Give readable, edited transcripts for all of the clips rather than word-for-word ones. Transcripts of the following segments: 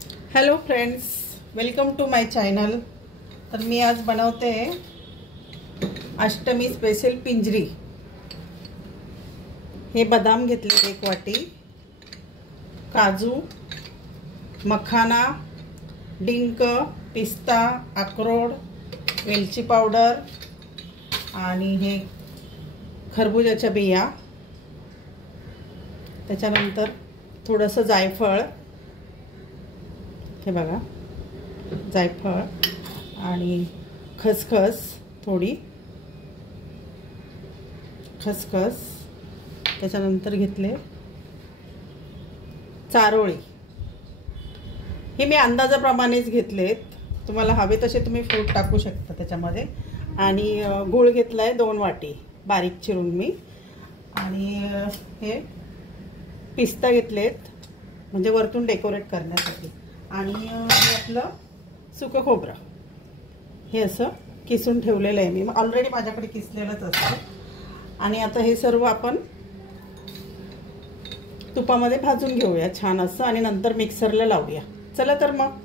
Hello friends, welcome to my channel. तर मी आज बनवते अष्टमी स्पेशल पिंजरी। हे बदाम घेतले 1 वाटी, काजू, मखाना, डिंक, पिस्ता, अक्रोड, वेलची पावडर आणि हे खरबुजाच्या बिया, त्याच्यानंतर थोडंसं जायफळ, हे बघा जायफळ आणि खसखस, थोडी खसखस, त्याच्यानंतर घेतले चारोळी। हे मी अंदाजाप्रमाणेच घेतलेत, तुम्हाला हवे तसे तुम्ही फ्रूट टाकू शकता त्याच्यामध्ये। आणि गूळ घेतलाय 2 वाटी बारीक चिरून मी, आणि हे पिस्ता घेतलेत म्हणजे वरतून डेकोरेट करण्यासाठी, आणि हे आपलं सुकं खोबरं हे असं किसून ठेवलेलं आहे मी, ऑलरेडी माझ्याकडे किसलेलंच असतं। आणि आता हे सर्व आपण तुपामध्ये भाजून घेऊया छान असं, आणि नंतर मिक्सरला लावूया। चला तर मग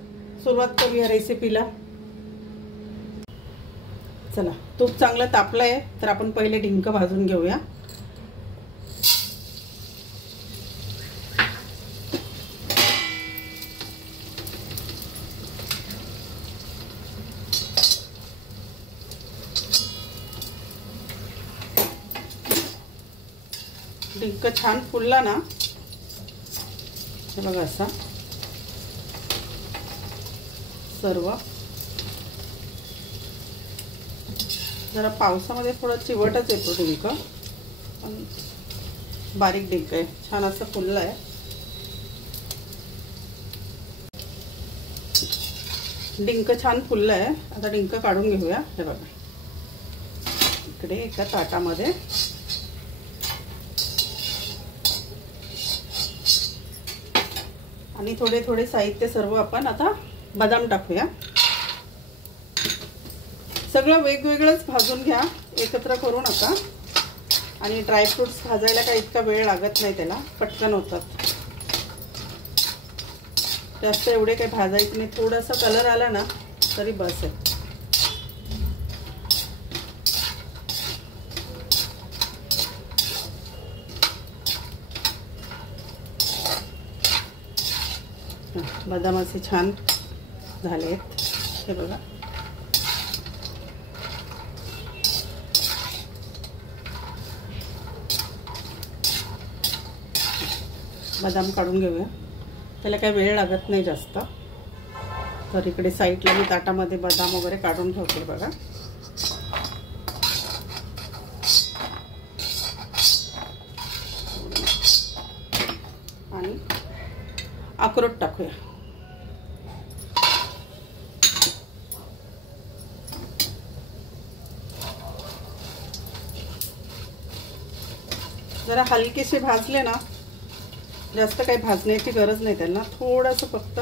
सुरुवात करूया रेसिपीला। चला, तूप चांगलं तापलंय तर आपण पहिले डिंक भाजून घेऊया। डिंक छान फुलला ना, हे बघा असा सर्व। जरा पावसामध्ये थोडा चिवटच येतो डिंक, पण बारीक डिंक आहे, छान असं फुललं आहे। डिंक छान फुललं आहे, आता डिंक काढून घेऊया। हे बघा इकडे एका ताटामध्ये आणि थोडे थोडे साहित्य सर्व आपण आता बदाम टाकूया। सगळं वेगवेगळंच भाजून घ्या, एकत्र करू नका। आणि ड्रायफ्रुट्स भाजायला काही इतका वेळ लागत नाही, त्याला पटकन होतात। जास्त एवढे काही भाजायचे नाही, थोडासा कलर आला ना तरी बस आहे। बदाम असे छान झालेत, हे बघा। बदाम काढून घेऊया, त्याला काही वेळ लागत नाही जास्त। तर इकडे साईडला मी ताटामध्ये बदाम वगैरे काढून ठेवते बघा। आणि अक्रोड टाकूया। जरा हलकेसे भाजले ना, जास्त काही भाजण्याची गरज नाही त्यांना, थोडंसं फक्त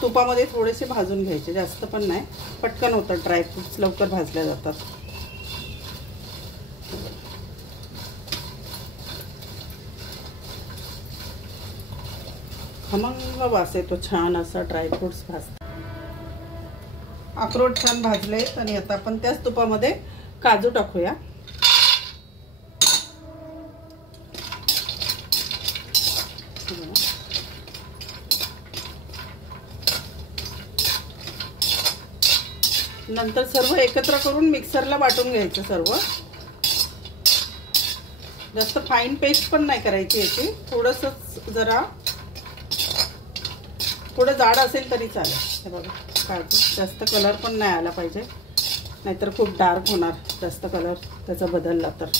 तुपामध्ये थोडेसे भाजून घ्यायचे, जास्त पण नाही, पटकन होतात। ड्रायफ्रुट्स लवकर भाजल्या जातात। खमंग वास येतो छान असा ड्रायफ्रुट्स भाजतात। अक्रोड छान भाजलेत, आणि आता आपण त्याच तुपामध्ये काजू टाकूया। नंतर सर्व एकत्र करून मिक्सरला वाटून घ्यायचं सर्व। जास्त फाईन पेस्ट पण नाही करायची याची, थोडंसं जरा थोडं जाड असेल तरी चालेल। हे बघा काजू, जास्त कलर पण नाही आला पाहिजे, नाहीतर खूप डार्क होणार जास्त कलर त्याचा बदलला तर।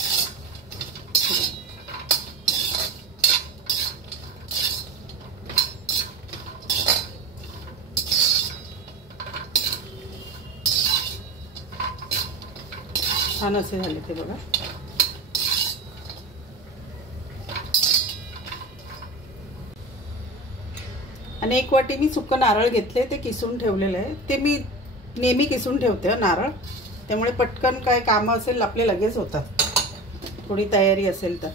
छान असे झाले ते बघा। आणि 1 वाटी मी सुकं नारळ घेतले, ते किसून ठेवलेलं आहे। ते मी नेहमी किसून ठेवते नारळ, त्यामुळे पटकन काय काम असेल आपले लगेच होतात, थोडी तयारी असेल तर।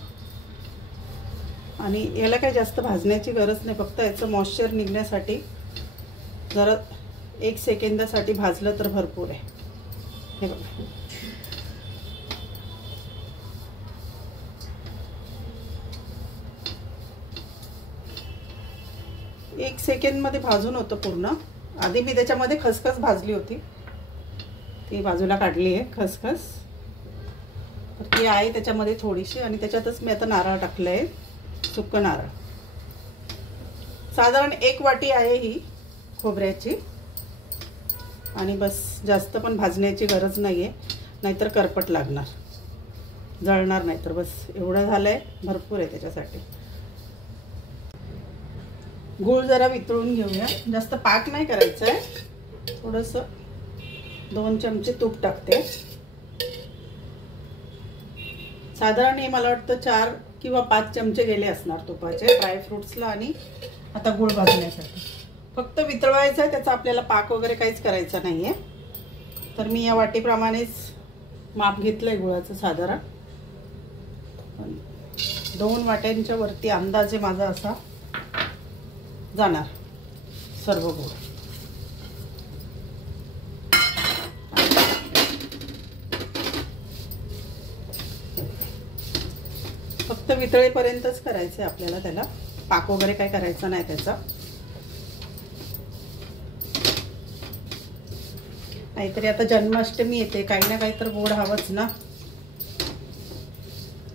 आणि याला काही जास्त भाजण्याची गरज नाही, फक्त याचं मॉइश्चर निघण्यासाठी जरा 1 सेकंदासाठी भाजलं तर भरपूर आहे. हे बघा, एक सेकंदमध्ये भाजून होतं पूर्ण. आधी मी त्याच्यामध्ये खसखस भाजली होती, ती बाजूला काढली आहे खसखस. तर ती आहे त्याच्यामध्ये थोडीशी, आणि त्याच्यातच मी आता नारळ टाकलं आहे, सुकं नारळ. साधारण 1 वाटी आहे ही खोबऱ्याची. आणि बस, जास्त पण भाजण्याची गरज नाही आहे, नाहीतर करपट लागणार, जळणार नाही. तर बस एवढं झालं आहे, भरपूर आहे त्याच्यासाठी. गूळ जरा वितळून घेऊया. जास्त पाक नाही करायचं आहे. थोडंसं 2 चमचे तूप टाकते. साधारण हे मला वाटतं 4 किंवा 5 चमचे गेले असणार तुपाचे ड्रायफ्रुट्सला आणि आता गूळ भाजण्यासाठी. फक्त वितळवायचं आहे, त्याचा आपल्याला पाक वगैरे काहीच करायचा नाही आहे. तर मी या वाटीप्रमाणेच माप घेतलं आहे गुळाचं. साधारण 2 वाट्यांच्या वरती अंदाजे माझा असा जाणार सर्व गूळ. फक्त वितळेपर्यंतच करायचं आहे आपल्याला, त्याला पाक वगैरे काय करायचा नाही त्याचा. नाहीतरी आता जन्माष्टमी येते, काही ना काही तर गोड हवंच ना.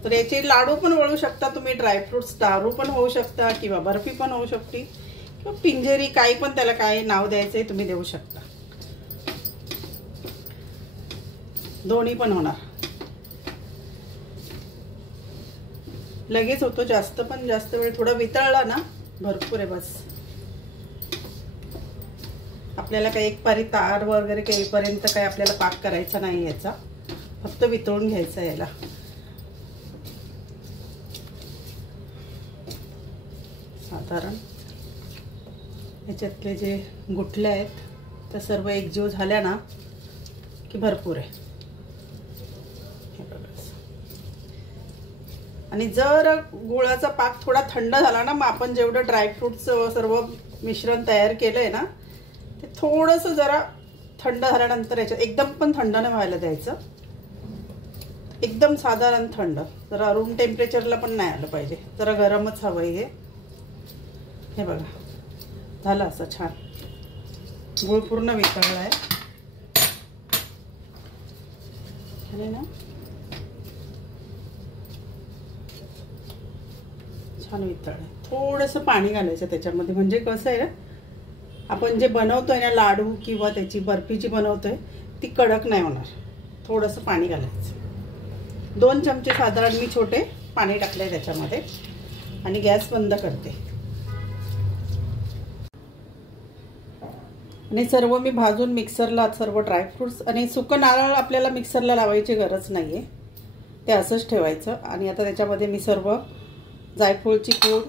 तर याचे लाडू पण वळू शकता तुम्ही, ड्रायफ्रुट्स दारू पण होऊ शकता, किंवा बर्फी पण होऊ शकते, किंवा पिंजेरी, काही पण त्याला काय नाव द्यायचंय तुम्ही देऊ शकता. दोन्ही पण होणार. लगेच होतो, जास्त पण जास्त वेळ थोडा वितळला ना भरपूर आहे. बस आपल्याला काही एक पारी तार वगैरे काही पर्यंत काही आपल्याला पाक करायचा नाही याचा, फक्त वितळून घ्यायचा याला. साधारण याच्यातले जे गुठले आहेत त्या सर्व एकजीव झाल्या ना की भरपूर आहे. आणि जर गुळाचा पाक थोडा थंड झाला ना, मग आपण जेवढं ड्रायफ्रुटचं सर्व मिश्रण तयार केलंय ना, ते थोडंसं जरा थंड झाल्यानंतर याच्यात एकदम पण थंड नाही व्हायला द्यायचं. एकदम साधारण थंड, जरा रूम टेम्परेचरला पण नाही आलं पाहिजे, जरा गरमच हवं आहे हे बघा, झालं असं छान. गुळ पूर्ण वितळला आहे आणि ना छान वितळलं. थोडंसं पाणी घालायचं त्याच्यामध्ये, म्हणजे कसं आहे ना, आपण जे बनवतोय ना लाडू किंवा त्याची बर्फी जी बनवतोय ती कडक नाही होणार. थोडंसं पाणी घालायचं. 2 चमचे साधारण मी छोटे पाणी टाकले त्याच्यामध्ये, आणि गॅस बंद करते. आणि सर्व मी भाजून मिक्सरला, सर्व ड्रायफ्रुट्स आणि सुकं नारळ आपल्याला मिक्सरला लावायची गरज नाही आहे, ते असंच ठेवायचं. आणि आता त्याच्यामध्ये मी सर्व जायफळची पूड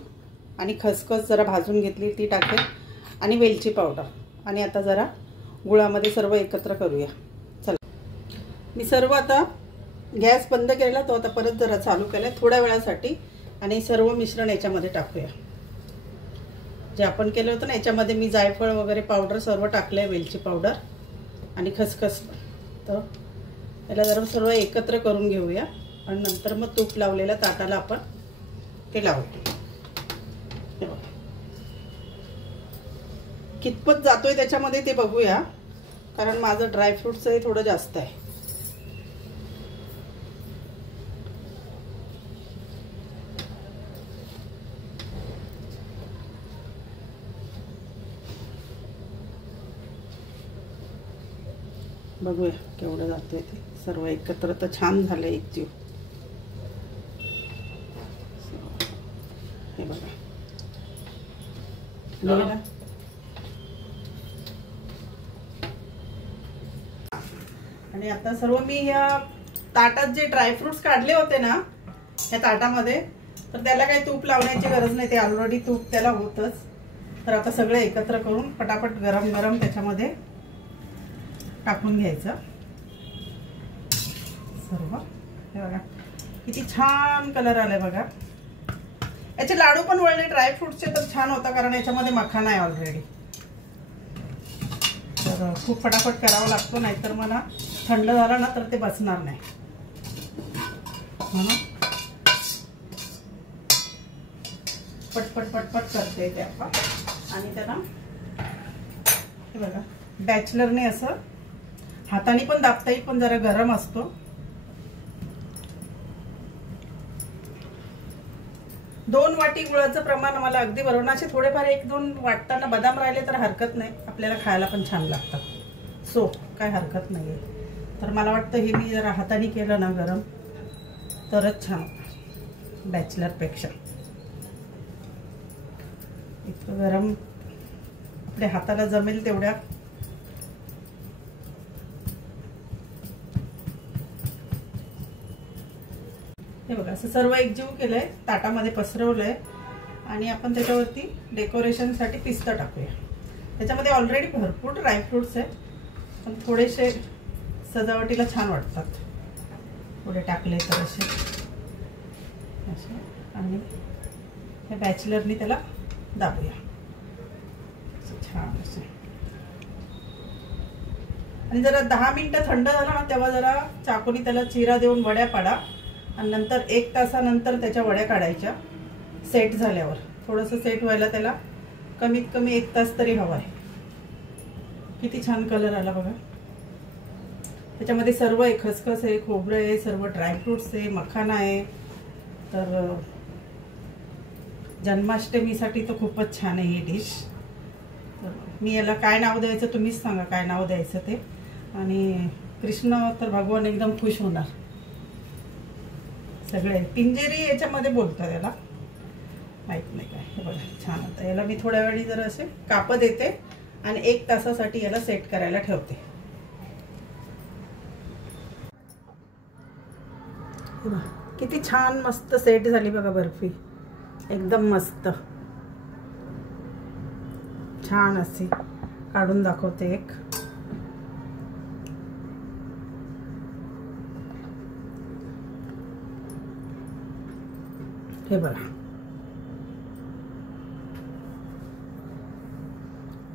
आणि खसखस जरा भाजून घेतली ती टाकेल, आणि वेलची पावडर. आणि आता जरा गुळामध्ये सर्व एकत्र करूया. चला, मी सर्व आता गॅस बंद केला, तो आता परत जरा चालू केला थोड्या वेळासाठी, आणि सर्व मिश्रण याच्यामध्ये टाकूया जे आपण केलं होतं ना. याच्यामध्ये मी जायफळ वगैरे पावडर सर्व टाकलं आहे, वेलची पावडर आणि खसखस. तर याला जरा सर्व एकत्र करून घेऊया, आणि नंतर मग तूप लावलेल्या ताटाला आपण ते लावूया. कितपत जातोय त्याच्यामध्ये ते बघूया, कारण माझं ड्रायफ्रुट्सही थोडं जास्त आहे. बघूया केवढं जातोय ते. सर्व एकत्र तर छान झालं एकजीव. हे बघा, आणि आता सर्व मी या ताटात जे ड्रायफ्रुट्स काढले होते ना या ताटामध्ये, तर त्याला काही तूप लावण्याची गरज नाही, ते ऑलरेडी तूप त्याला होतच. तर आता सगळे एकत्र करून पटापट गरम गरम त्याच्यामध्ये टाकून घ्यायचं सर्व. हे बघा किती छान कलर आलाय बघा. याचे लाडू पण वळले ड्रायफ्रुट्सचे, तर छान होता, कारण याच्यामध्ये मखाना आहे ऑलरेडी. तर खूप फटाफट करावा लागतो, नाहीतर मला थंड झाला ना तर ते बसणार नाही म्हणून पटपट पटपट करते ते आपण. आणि त्याला हे बघा बॅचलरने असं हाताने पण दाबता येईल, पण जरा गरम असतो. दोन वाटी गुळाचं प्रमाण मला अगदी बरोबर. असे थोडेफार 1-2 वाटताना बदाम राहिले तर हरकत नाही, आपल्याला खायला पण छान लागतात, सो काय हरकत नाही आहे. तर मला वाटतं हे मी जरा हाताने केलं ना गरम तरच छान होतं बॅचलरपेक्षा. इतकं गरम आपल्या हाताला जमेल तेवढ्या. हे बघा असं सर्व एकजीव केलंय, ताटामध्ये पसरवलंय आणि आपण त्याच्यावरती डेकोरेशनसाठी पिस्ता टाकूया. त्याच्यामध्ये ऑलरेडी भरपूर ड्रायफ्रुट्स आहेत, पण थोडेसे सजावटीला छान वाटतात थोडे टाकले तर असे. आणि हे बॅचलरनी त्याला दाबूया छान असे. आणि जरा 10 मिनिटं थंड झाला ना तेव्हा जरा चाकूनी त्याला चिरा देऊन वड्या पाडा आणि नंतर 1 तासानंतर त्याच्या वड्या काढायच्या. सेट झाल्यावर थोडंसं सेट व्हायला त्याला कमीत कमी 1 तास तरी हवा आहे. किती छान कलर आला बघा. त्याच्यामध्ये सर्व आहे, खसखस आहे, खोबरं आहे, सर्व ड्रायफ्रुट्स आहे, मखाना आहे. तर जन्माष्टमीसाठी तर खूपच छान आहे ही डिश. तर मी याला काय नाव द्यायचं तुम्हीच सांगा, काय नाव द्यायचं ते. आणि कृष्ण तर भगवान एकदम खुश होणार. सगळे पिंजेरी याच्यामध्ये बोलतात याला, माहित नाही काय. हे बघा छान होतं. याला मी थोड्या वेळी जर असे काप देते आणि 1 तासासाठी याला सेट करायला ठेवते. किती छान मस्त सेट झाली बघा बर्फी, एकदम मस्त छान अशी. काढून दाखवते एक. हे बघा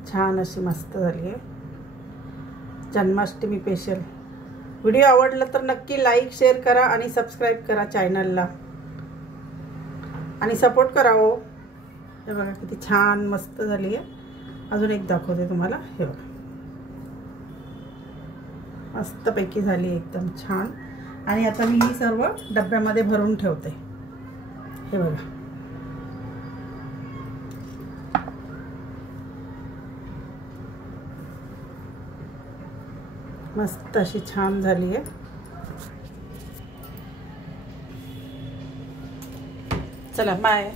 छान अशी मस्त झाली आहे जन्माष्टमी स्पेशल. व्हिडिओ आवडला तर नक्की लाईक शेअर करा आणि सबस्क्राईब करा चॅनलला आणि सपोर्ट करा हो. हे बघा किती छान मस्त झाली आहे. अजून एक दाखवते तुम्हाला. हे बघा मस्तपैकी झाली एकदम छान. आणि आता मी ही सर्व डब्यामध्ये भरून ठेवते. हे बघा मस्त अशी छान झाली आहे. चला बाय.